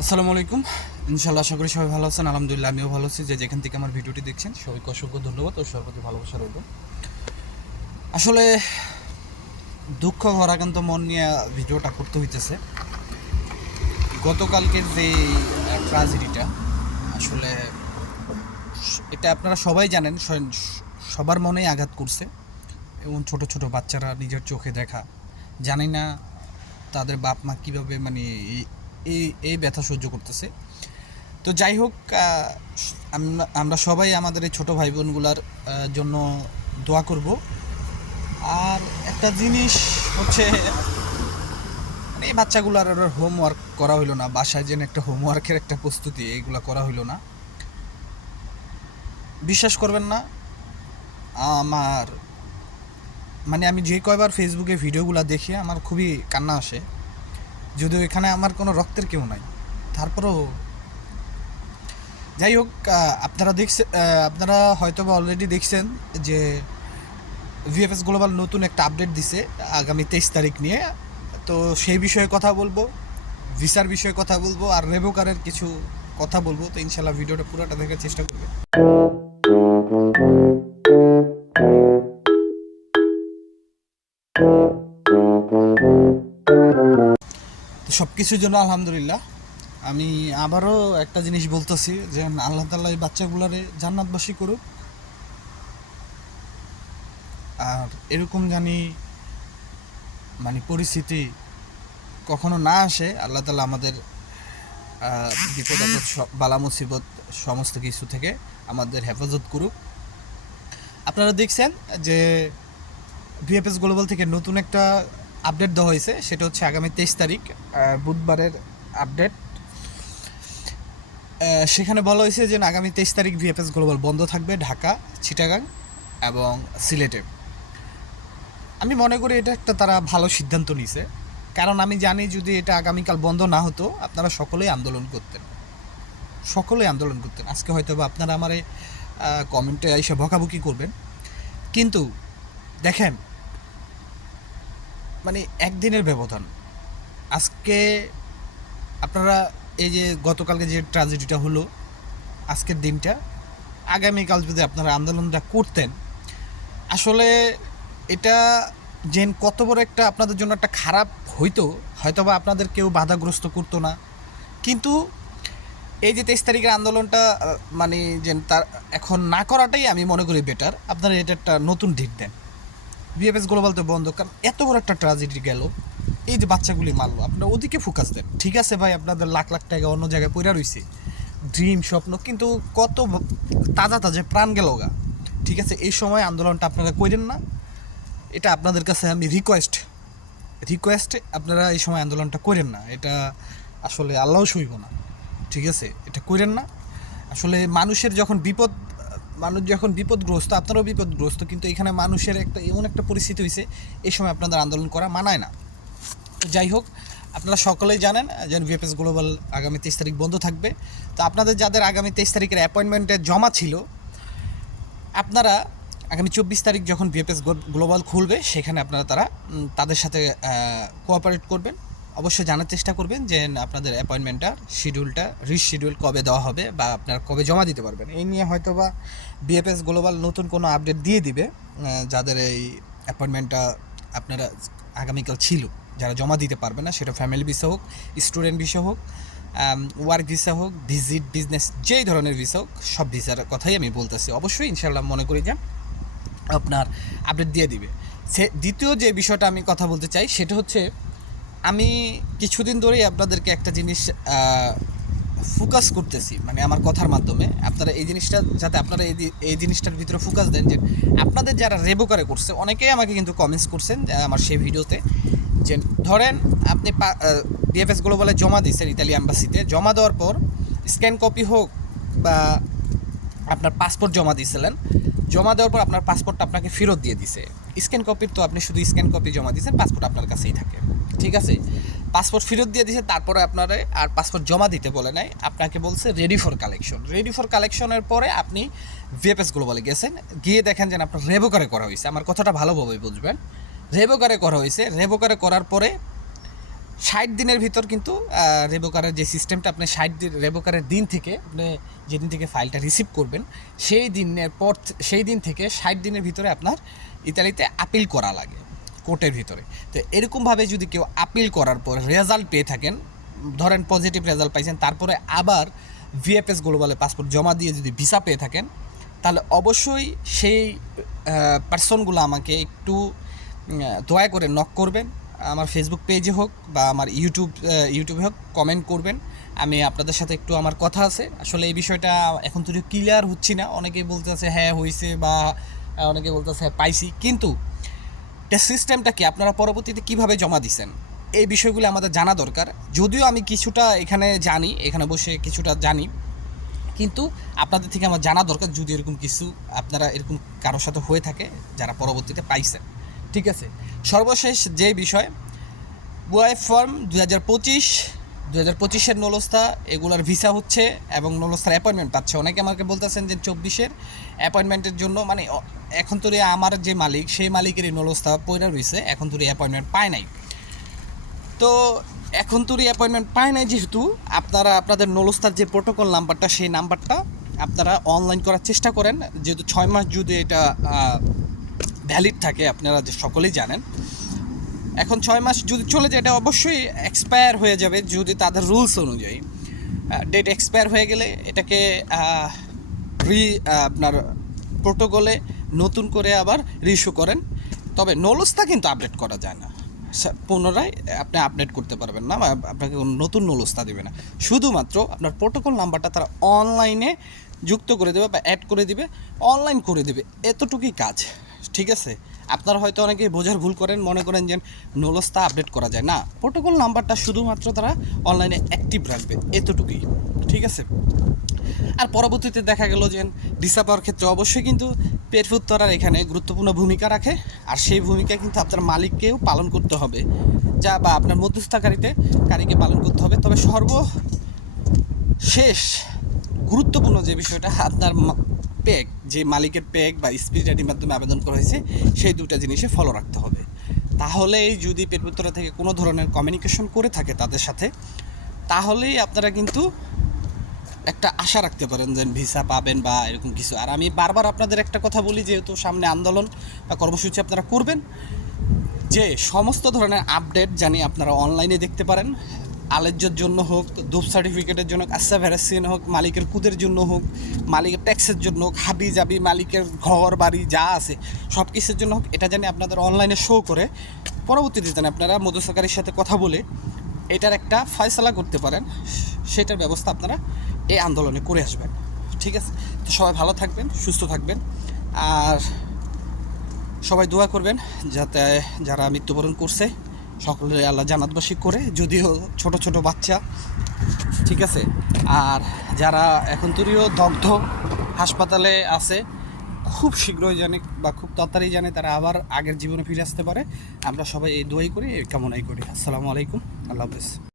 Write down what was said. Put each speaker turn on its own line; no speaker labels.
আসসালামু আলাইকুম। ইনশাল্লাহ আশা করি সবাই ভালো আছেন। আলহামদুলিল্লাহ, আমিও ভালো আছি। যে যেখান থেকে আমার ভিডিওটি দেখছেন, সবাইকে অসংখ্য ধন্যবাদ ও সর্বতি ভালোবাসা রইল। আসলে দুঃখ ভরাকান্ত মন নিয়ে ভিডিওটা করতে হইতেছে। গতকালকের যে ট্রাজেডিটা আসলে এটা আপনারা সবাই জানেন সবার মনেই আঘাত করছে। এবং ছোট ছোট বাচ্চারা নিজের চোখে দেখা। জানি না তাদের বাপ মা কীভাবে মানে এই- এই ব্যথা সহ্য করতেছে। তো যাই হোক আমরা- আমরা সবাই আমাদের এই ছোটো ভাই বোনগুলার জন্য দোয়া করব। আর একটা জিনিস হচ্ছে মানে এই বাচ্চাগুলার হোমওয়ার্ক করা হইল না, বাসায় যেন একটা হোমওয়ার্কের একটা প্রস্তুতি, এইগুলা করা হইল না। বিশ্বাস করবেন না, আমার মানে আমি যে কয়বার ফেসবুকে ভিডিওগুলো দেখি, আমার খুবই কান্না আসে। যদিও এখানে আমার কোনো রক্তের কেউ নাই। তারপরেও যাই হোক আপনারা দেখছেন আপনারা হয়তো বা অলরেডি দেখছেন যে ভিএফএস গ্লোবাল নতুন একটা আপডেট দিছে আগামী তেইশ তারিখ নিয়ে। তো সেই বিষয়ে কথা বলব, ভিসার বিষয়ে কথা বলব আর রেবোকারের কিছু কথা বলব। তো ইনশাল্লাহ ভিডিওটা পুরোটা দেখার চেষ্টা সব কিছুর জন্য আলহামদুলিল্লাহ। আমি আবারও একটা জিনিস বলতেছি, যে আল্লাহ তাল্লাহ এই বাচ্চাগুলারে জান্নাতবাসী করুক। আর এরকম জানি মানে পরিস্থিতি কখনো না আসে, আল্লাহ তালা আমাদের বিপদ বালা মুসিবত সমস্ত কিছু থেকে আমাদের হেফাজত করুক। আপনারা দেখছেন যে ভিএফএস গ্লোবাল থেকে নতুন একটা আপডেট দেওয়া হয়েছে, সেটা হচ্ছে আগামী তেইশ তারিখ বুধবারের আপডেট। সেখানে বলা হয়েছে যে আগামী তেইশ তারিখ ভিএফএস গ্লোবাল বন্ধ থাকবে ঢাকা, চিটাগাং এবং সিলেটে। আমি মনে করি এটা একটা তারা ভালো সিদ্ধান্ত নিছে কারণ আমি জানি যদি এটা আগামীকাল বন্ধ না হতো, আপনারা সকলেই আন্দোলন করতেন। সকলেই আন্দোলন করতেন। আজকে হয়তো বা আপনারা আমার এই কমেন্টে এসে বকাবকি করবেন। কিন্তু দেখেন মানে একদিনের ব্যবধান। আজকে আপনারা এই যে গতকালকে যে ট্র্যাজেডিটা হলো, আজকের দিনটা, আগামীকাল যদি আপনারা আন্দোলনটা করতেন, আসলে এটা যে কত বড় একটা আপনাদের জন্য একটা খারাপ হইতো হয়তো বা আপনাদের কেউ বাধাগ্রস্ত করতো না। কিন্তু এই যে তেইশ তারিখের আন্দোলনটা মানে যে তার, এখন না করাটাই আমি মনে করি বেটার আপনারা এটা একটা নতুন ডেট দেন। বিএফএস গ্লোবাল তো বন্ধ, কারণ এত বড় একটা ট্রাজেডি গেল। এই যে বাচ্চাগুলি মারলো, আপনারা ওদিকে ফোকাস দেন। ঠিক আছে ভাই, আপনাদের লাখ লাখ টাকা অন্য জায়গায় পড়ে রইছে। ড্রিম স্বপ্ন, কিন্তু কত তাজা তাজা প্রাণ গেল গা। ঠিক আছে, এই সময় আন্দোলনটা আপনারা করেন না। এটা আপনাদের কাছে আমি রিকোয়েস্ট রিকোয়েস্ট আপনারা এই সময় আন্দোলনটা করেন না। এটা আসলে আল্লাহ সইব না। ঠিক আছে, এটা করেন না। আসলে মানুষের যখন বিপদ মানুষ যখন বিপদগ্রস্ত, আপনারাও বিপদগ্রস্ত, কিন্তু এখানে মানুষের একটা এমন একটা পরিস্থিতি হয়েছে এই সময় আপনাদের আন্দোলন করা মানায় না। তো যাই হোক, আপনারা সকলেই জানেন যে ভিএফএস গ্লোবাল আগামী তেইশ তারিখ বন্ধ থাকবে। তো আপনাদের যাদের আগামী তেইশ তারিখের অ্যাপয়েন্টমেন্টে জমা ছিল, আপনারা আগামী চব্বিশ তারিখ যখন ভিএফএস গ্লোবাল খুলবে, সেখানে আপনারা তারা তাদের সাথে কোঅপারেট করবেন। অবশ্যই জানার চেষ্টা করবেন যে আপনাদের অ্যাপয়েন্টমেন্টটা শিডিউলটা রিশিডিউল কবে দেওয়া হবে বা আপনারা কবে জমা দিতে পারবেন। এই নিয়ে হয়তো বা বিএফএস গ্লোবাল নতুন কোনো আপডেট দিয়ে দিবে যাদের এই অ্যাপয়েন্টমেন্টটা আপনারা আগামীকাল ছিল। যারা জমা দিতে পারবে না, সেটা ফ্যামিলি ভিসা হোক স্টুডেন্ট ভিসা হোক ওয়ার্ক ভিসা হোক ভিজিট বিজনেস যেই ধরনের ভিসা হোক, সব ভিসার কথাই আমি বলতেছি। অবশ্যই ইনশাল্লাহ মনে করি যে আপনার আপডেট দিয়ে দিবে। সে, দ্বিতীয় যে বিষয়টা আমি কথা বলতে চাই, সেটা হচ্ছে আমি কিছুদিন ধরেই আপনাদেরকে একটা জিনিস ফোকাস করতেছি মানে আমার কথার মাধ্যমে। আপনারা এই জিনিসটা, যাতে আপনারা এই এই জিনিসটার ভিতরে ফোকাস দেন যে আপনাদের যারা রেবোকারে করছে, অনেকেই আমাকে কিন্তু কমেন্টস করছেন আমার সেই ভিডিওতে, যে ধরেন আপনি বিএফএস গ্লোবালে জমা দিয়েছেন ইতালি অ্যাম্বাসিতে জমা দেওয়ার পর স্ক্যান কপি হোক বা আপনার পাসপোর্ট জমা দিয়েছিলেন, জমা দেওয়ার পর আপনার পাসপোর্টটা আপনাকে ফেরত দিয়ে দিছে। স্ক্যান কপির তো আপনি শুধু স্ক্যান কপি জমা দিয়েছেন পাসপোর্ট আপনার কাছেই থাকে। ঠিক আছে? পাসপোর্ট ফেরত দিয়ে দিয়েছে তারপরে আপনারে আর পাসপোর্ট জমা দিতে বলে নাই। আপনাকে বলছে ready for collection ready for কালেকশনের পরে আপনি ভিএফএস গ্লোবালে গেছেন। গিয়ে দেখেন যে আপনার রেবোকারে করা হয়েছে। আমার কথাটা ভালোভাবে বুঝবেন। রেবোকারে করা হয়েছে। রেবোকারে করার পরে ষাট দিনের ভিতর কিন্তু রেবোকারের যে সিস্টেমটা আপনি ষাট দিন রেবোকারের দিন থেকে আপনি যেদিন থেকে ফাইলটা রিসিভ করবেন, সেই দিনের পর সেই দিন থেকে ষাট দিনের ভিতরে আপনার ইতালিতে আপিল করা লাগে। কোর্টের ভিতরে। তো এরকমভাবে যদি কেউ আপিল করার পর রেজাল্ট পেয়ে থাকেন, ধরেন পজিটিভ রেজাল্ট পাইছেন, তারপরে আবার ভিএফএস গ্লোবালে পাসপোর্ট জমা দিয়ে যদি ভিসা পেয়ে থাকেন, তাহলে অবশ্যই সেই পার্সনগুলো আমাকে একটু দয়া করে নক করবেন। আমার ফেসবুক পেজে হোক বা আমার ইউটিউব ইউটিউবে হোক কমেন্ট করবেন। আমি আপনাদের সাথে একটু আমার কথা আছে। আসলে এই বিষয়টা এখন তো ক্লিয়ার হচ্ছি না। অনেকে বলতেছে হ্যাঁ হয়েছে বা অনেকে বলতেছে হ্যাঁ পাইছি। কিন্তু এটা সিস্টেমটা কি আপনারা পরবর্তীতে কীভাবে জমা দিচ্ছেন এই বিষয়গুলো আমাদের জানা দরকার। যদিও আমি কিছুটা এখানে জানি, এখানে বসে কিছুটা জানি, কিন্তু আপনাদের থেকে আমার জানা দরকার যদি এরকম কিছু আপনারা এরকম কারোর সাথে হয়ে থাকে, যারা পরবর্তীতে পাইছেন ঠিক আছে? সর্বশেষ যে বিষয়, ওয়াইফ ফর্ম দু হাজার পঁচিশ দু হাজার পঁচিশের নলস্তা এগুলার ভিসা হচ্ছে এবং নলস্তার অ্যাপয়েন্টমেন্ট পাচ্ছে। অনেকে আমাকে বলতেছেন যে চব্বিশের অ্যাপয়েন্টমেন্টের জন্য মানে এখন তো আমার যে মালিক, সেই মালিকেরই নলস্তা পয়রা রয়েছে এখন তো অ্যাপয়েন্টমেন্ট পায় নাই। তো এখন তো অ্যাপয়েন্টমেন্ট পায় নাই যেহেতু, আপনারা, আপনাদের নলস্তার যে প্রোটোকল নাম্বারটা সেই নাম্বারটা আপনারা অনলাইন করার চেষ্টা করেন। যেহেতু ছয় মাস যদি এটা ভ্যালিড থাকে, আপনারা যে সকলেই জানেন। এখন ছয় মাস যদি চলে যায়, এটা অবশ্যই এক্সপায়ার হয়ে যাবে যদি তাদের রুলস অনুযায়ী। ডেট এক্সপায়ার হয়ে গেলে এটাকে রি আপনার প্রোটোকলে নতুন করে আবার রিইস্যু করেন। তবে নলসটা কিন্তু আপডেট করা যায় না। পুনরায় আপনি আপডেট করতে পারবেন না আপনাকে নতুন নলস্তা দেবে না। শুধুমাত্র আপনার প্রোটোকল নাম্বারটা তারা অনলাইনে যুক্ত করে দেবে বা অ্যাড করে দিবে অনলাইন করে দেবে। এতটুকুই কাজ, ঠিক আছে? আপনারা হয়তো অনেকে বোঝার ভুল করেন, মনে করেন যে নলস্তা আপডেট করা যায়। না প্রোটোকল নাম্বারটা শুধুমাত্র তারা অনলাইনে অ্যাক্টিভ রাখবে, এতটুকুই, ঠিক আছে? আর পরবর্তীতে দেখা গেল যে ভিসা পাওয়ার ক্ষেত্রে অবশ্যই কিন্তু পেট তারা এখানে গুরুত্বপূর্ণ ভূমিকা রাখে। আর সেই ভূমিকা কিন্তু আপনার মালিককেও পালন করতে হবে। যা বা আপনার মধ্যস্থকারীতে কারীকে পালন করতে হবে। তবে সর্ব শেষ গুরুত্বপূর্ণ যে বিষয়টা, আপনার প্যাক যে মালিকের প্যাক বা স্পিড আইডির মাধ্যমে আবেদন করা হয়েছে, সেই দুটা জিনিসে ফলো রাখতে হবে। তাহলেই যদি পেটপুত্তরা থেকে কোনো ধরনের কমিউনিকেশন করে থাকে তাদের সাথে, তাহলেই আপনারা কিন্তু একটা আশা রাখতে পারেন যে ভিসা পাবেন বা এরকম কিছু। আর আমি বারবার আপনাদের একটা কথা বলি, যেহেতু সামনে আন্দোলন বা কর্মসূচি আপনারা করবেন। যে সমস্ত ধরনের আপডেট জানি আপনারা অনলাইনে দেখতে পারেন। আলেজ্যর জন্য হোক, ধূপ সার্টিফিকেটের জন্য আশা ভ্যারাসিন হোক, মালিকের কুদের জন্য হোক, মালিকের ট্যাক্সের জন্য হোক, হাবি জাবি, মালিকের ঘর, বাড়ি যা আছে, সব কিছুর জন্য হোক, এটা জানি আপনাদের অনলাইনে শো করে। পরবর্তীতে জানি আপনারা মধুসকারীর সাথে কথা বলে এটার একটা ফয়সলা করতে পারেন। সেটার ব্যবস্থা আপনারা এই আন্দোলনে করে আসবেন। ঠিক আছে? তো সবাই ভালো থাকবেন, সুস্থ থাকবেন। আর সবাই দোয়া করবেন যাতে যারা মৃত্যুবরণ করছে সকলে আল্লাহ জানাতবাসী করে, যদিও ছোট ছোট বাচ্চা। ঠিক আছে? আর যারা এখন তুরিও দগ্ধ হাসপাতালে আছে, খুব শীঘ্রই জানে বা খুব তাড়াতাড়ি জানে তারা আবার আগের জীবনে ফিরে আসতে পারে। আমরা সবাই এই দোয়াই করি, এই কামনাই করি। আসসালামু আলাইকুম। আল্লাহ হাফেজ।